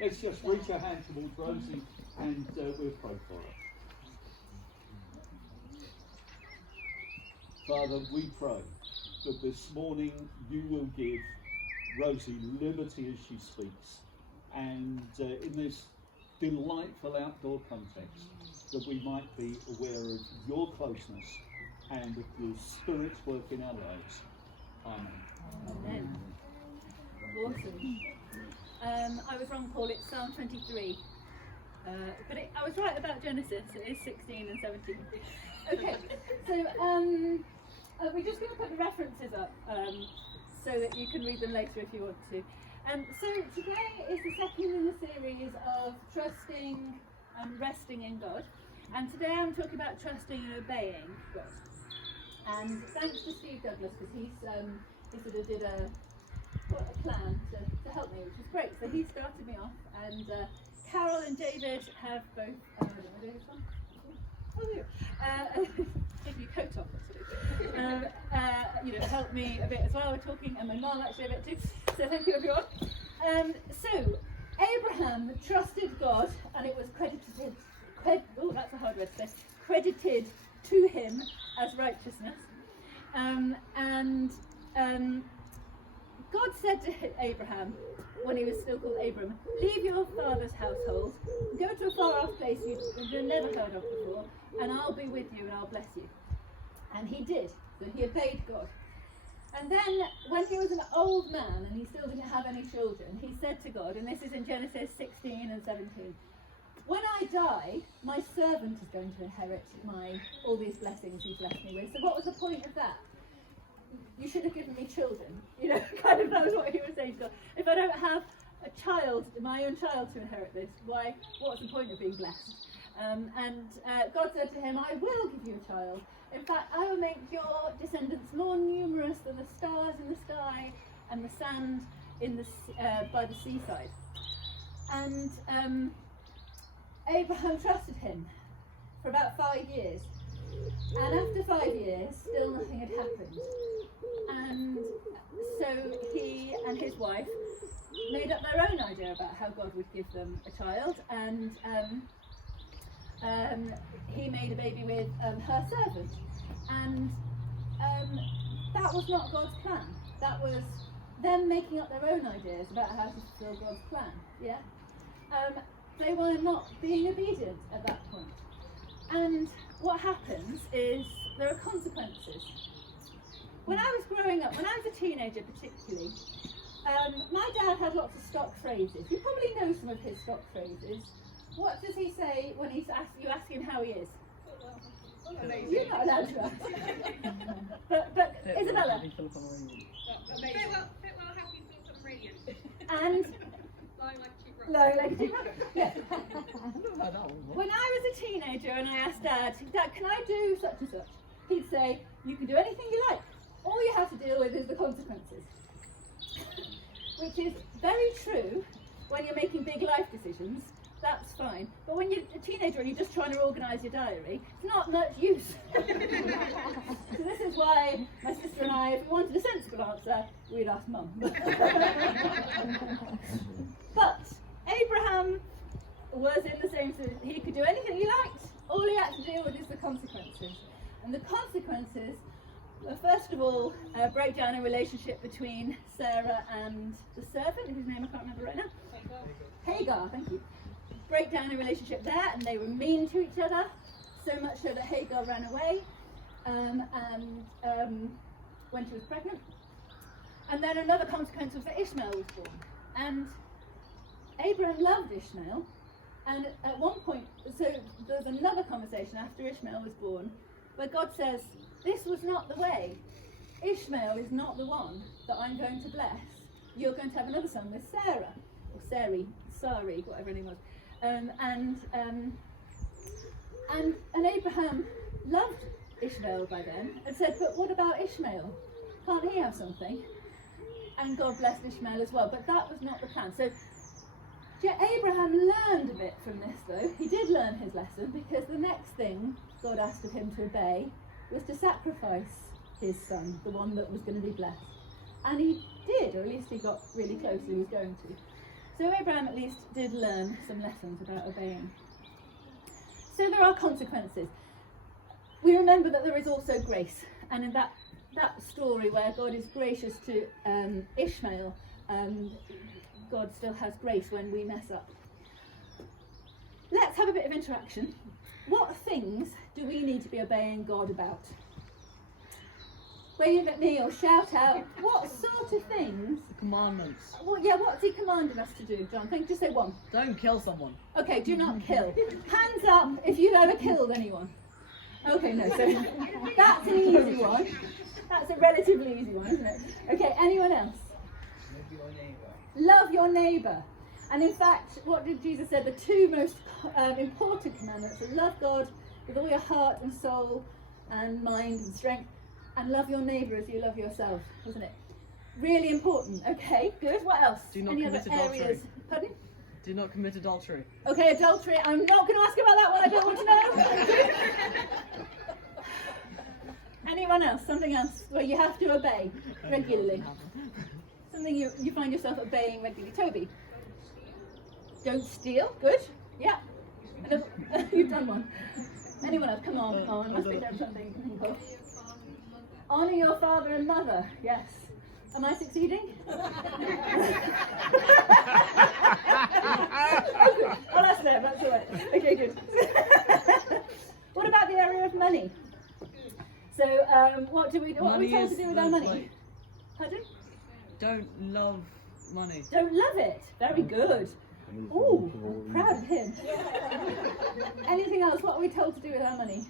Let's just reach our hand towards Rosie and we'll pray for her. Father, we pray that this morning you will give Rosie liberty as she speaks, and in this delightful outdoor context, that we might be aware of your closeness and of the Spirit's work in our lives. Amen. Amen. Awesome. I was wrong, Paul, it's Psalm 23. But I was right about Genesis, it is 16 and 17. Okay, so we're just going to put the references up so that you can read them later if you want to. So today is the second in the series of trusting and resting in God. And today I'm talking about trusting and obeying God. And thanks to Steve Douglas, because he sort of did a plan to help me, which was great. So he started me off, and Carol and David have both. I don't know, David's one? Take your coat off, helped me a bit as well. We're talking, and my mum actually a bit too. So thank you, everyone. So Abraham trusted God, and it was credited. That's a hard word to say. Credited to him as righteousness. God said to Abraham, when he was still called Abram, leave your father's household, go to a far off place you've never heard of before, and I'll be with you and I'll bless you. And he did, so he obeyed God. And then when he was an old man and he still didn't have any children, he said to God, and this is in Genesis 16 and 17, when I die, my servant is going to inherit all these blessings you've blessed me with. So what was the point of that? You should have given me children. Kind of that was what he was saying to God. If I don't have a child, my own child to inherit this, what's the point of being blessed? God said to him, I will give you a child. In fact, I will make your descendants more numerous than the stars in the sky and the sand by the seaside. And Abraham trusted him for about 5 years. And after 5 years, still nothing had happened. And so he and his wife made up their own idea about how God would give them a child. And he made a baby with her servant. And that was not God's plan. That was them making up their own ideas about how to fulfill God's plan. Yeah? They were not being obedient at that point. And what happens is there are consequences. When I was growing up, when I was a teenager particularly, my dad had lots of stock phrases. You probably know some of his stock phrases. What does he say when you ask him how he is? You're not allowed to ask. but Isabella. Fit well, happy, full, radiant. And Lying like a cheap rock. Yeah. When I was a teenager and I asked Dad, can I do such and such? He'd say, you can do anything you like. All you have to deal with is the consequences. Which is very true when you're making big life decisions. That's fine. But when you're a teenager and you're just trying to organise your diary, it's not much use. So this is why my sister and I, if we wanted a sensible answer, we'd ask Mum. But Abraham was in the same situation. He could do anything he liked. All he had to deal with is the consequences. And the consequences were, first of all, a breakdown in relationship between Sarah and the servant, whose name I can't remember right now. Hagar, thank you. Breakdown in relationship there, and they were mean to each other, so much so that Hagar ran away when she was pregnant. And then another consequence was that Ishmael was born. And Abraham loved Ishmael, and at one point, so there's another conversation after Ishmael was born, where God says, this was not the way. Ishmael is not the one that I'm going to bless. You're going to have another son with Sarah, or Sari, whatever her name was. And Abraham loved Ishmael by then, and said, but what about Ishmael? Can't he have something? And God blessed Ishmael as well, but that was not the plan. So Abraham learned a bit from this though. He did learn his lesson, because the next thing God asked of him to obey was to sacrifice his son, the one that was going to be blessed. And he did, or at least he got really close, he was going to. So Abraham at least did learn some lessons about obeying. So there are consequences. We remember that there is also grace, and in that story where God is gracious to Ishmael, God still has grace when we mess up. Let's have a bit of interaction. What things do we need to be obeying God about? Wave at me or shout out. What sort of things? The commandments. Well, yeah, what's he commanded us to do, John? Think, just say one. Don't kill someone. Okay, do not kill. Hands up if you've ever killed anyone. Okay, no, so that's an easy one. That's a relatively easy one, isn't it? Okay, anyone else? Love your neighbour. Love your neighbour. And in fact, what did Jesus say? The two most important commandments are love God with all your heart and soul and mind and strength, and love your neighbour as you love yourself, isn't it? Really important. Okay, good. What else? Do not Any other commit adultery. areas? Pardon? Do not commit adultery. Okay, adultery. I'm not going to ask about that one. I don't want to know. Anyone else? Something else where you have to obey regularly? Something you find yourself obeying regularly. Toby? Don't steal. Good. Yeah. Another, you've done one. Anyone else? Come on. Oh, I must be done something. Honour your father and mother. Yes. Am I succeeding? Oh, that's there. That's all right. Okay, good. What about the area of money? So, what are we told to do with our money? Pardon? Don't love money. Don't love it. Very good. Ooh, I'm proud of him. Anything else? What are we told to do with our money?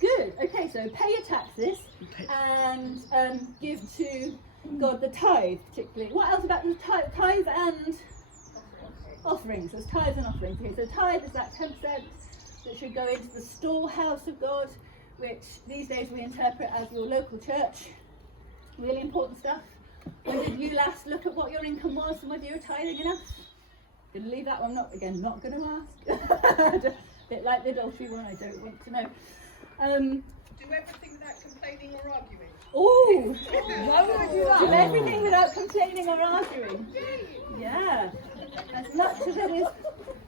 Good. Okay, so pay your taxes and give to God the tithe, particularly. What else about the tithe and offerings? There's tithes and offerings. Okay, so tithe is that 10% that should go into the storehouse of God, which these days we interpret as your local church. Really important stuff. When did you last look at what your income was and whether you were tithing enough? Going to leave that one. Not going to ask. A bit like the adultery one. I don't want to know. Do everything without complaining or arguing. Oh, Why would I do that? do everything without complaining or arguing. Yeah, as much as it is.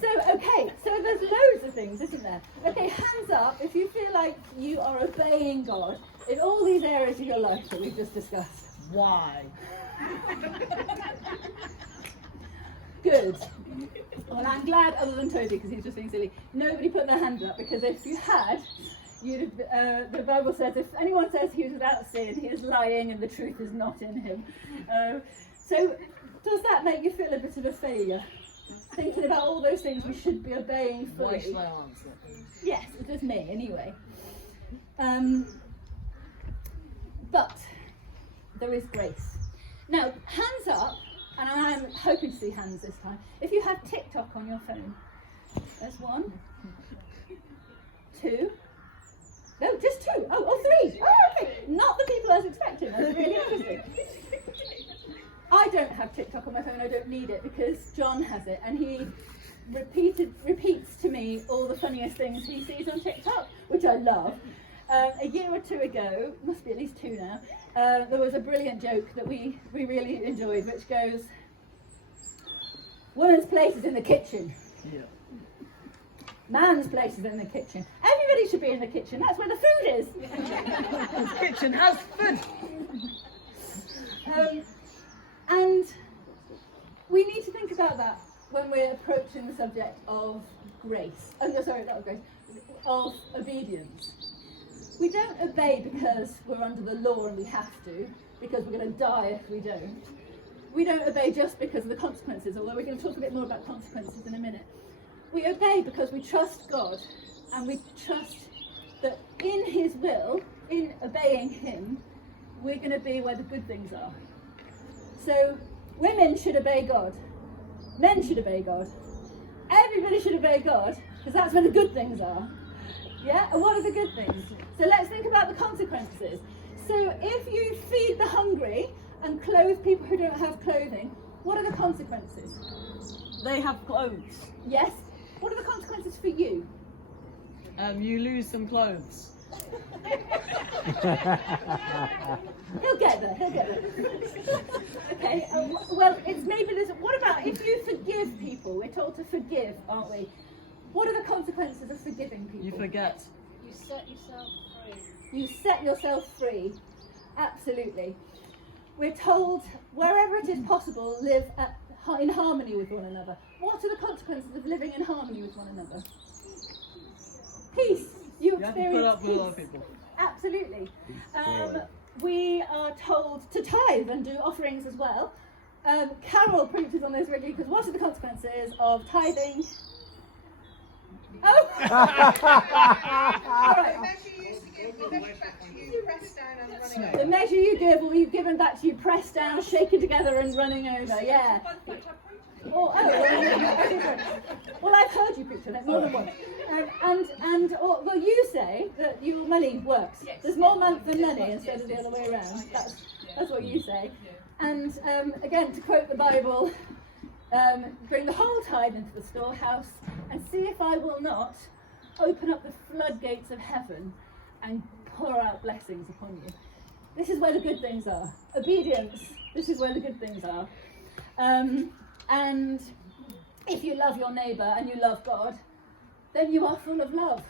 So, okay, so there's loads of things, isn't there? Okay, hands up if you feel like you are obeying God in all these areas of your life that we've just discussed. Why? Good. Well, I'm glad, other than Toby, because he's just being silly, nobody put their hand up, because if you had, you'd, the Bible says, if anyone says he is without sin, he is lying and the truth is not in him. So, does that make you feel a bit of a failure? Thinking about all those things we should be obeying fully? Why should I answer? Yes, it does me, anyway. But there is grace. Now, hands up, and I'm hoping to see hands this time. If you have TikTok on your phone, there's 1, 2. No, just 2. Oh, 3. Oh, okay. Not the people I was expecting. That's really interesting. I don't have TikTok on my phone. I don't need it because John has it, and he repeats to me all the funniest things he sees on TikTok, which I love. A year or 2 ago, must be at least 2 now, there was a brilliant joke that we really enjoyed, which goes, woman's place is in the kitchen. Yeah. Man's place is in the kitchen. Everybody should be in the kitchen. That's where the food is. The kitchen has food. And we need to think about that when we're approaching the subject of grace. Oh, no, sorry, not of grace. Of obedience. We don't obey because we're under the law and we have to, because we're going to die if we don't. We don't obey just because of the consequences, although we're going to talk a bit more about consequences in a minute. We obey because we trust God, and we trust that in His will, in obeying Him, we're going to be where the good things are. So, women should obey God. Men should obey God. Everybody should obey God, because that's where the good things are. Yeah? And what are the good things? So let's think about the consequences. So if you feed the hungry and clothe people who don't have clothing, what are the consequences? They have clothes. Yes? What are the consequences for you? You lose some clothes. He'll get there, he'll get there. Okay, well, it's maybe there's, what about if you forgive people? We're told to forgive, aren't we? What are the consequences of forgiving people? You forget. You set yourself free. You set yourself free. Absolutely. We're told, wherever it is possible, live in harmony with one another. What are the consequences of living in harmony with one another? Peace. You You have to put experience up with peace. other people. Absolutely. We are told to tithe and do offerings as well. Carol preaches on this regularly because what are the consequences of tithing? Oh! All The right. measure you used to give, the measure back to you, pressed down and running over. The measure you give will be given back to you, pressed down, shaken together, and running over. Yeah. Well, I've heard you preach on it more than once. Well, you say that your money works. There's more money than money instead of the other way around. That's what you say. And again, to quote the Bible, bring the whole tithe into the storehouse and see if I will not open up the floodgates of heaven and pour out blessings upon you. This is where the good things are. Obedience. This is where the good things are. And if you love your neighbour and you love God, then you are full of love.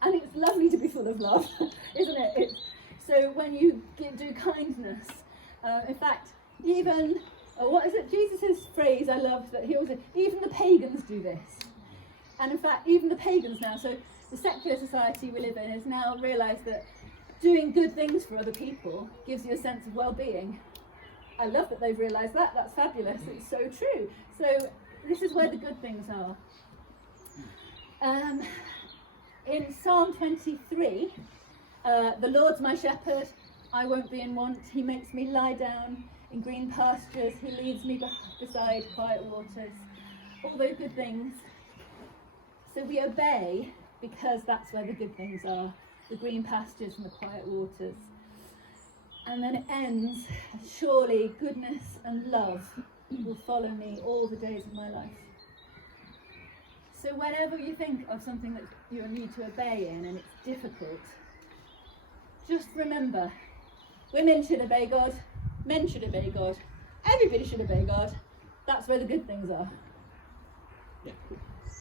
And it's lovely to be full of love, isn't it? So when you do kindness, in fact, even, what is it, Jesus' phrase I love, that he always said, even the pagans do this. And in fact, even the pagans now, so the secular society we live in has now realised that doing good things for other people gives you a sense of well-being. I love that they've realised that. That's fabulous. It's so true. So this is where the good things are. In Psalm 23, the Lord's my shepherd, I won't be in want. He makes me lie down in green pastures. He leads me beside quiet waters. All those good things. So we obey because that's where the good things are. The green pastures and the quiet waters. And then it ends, surely goodness and love will follow me all the days of my life. So whenever you think of something that you need to obey in and it's difficult, just remember, women should obey God, men should obey God, everybody should obey God. That's where the good things are. Yeah.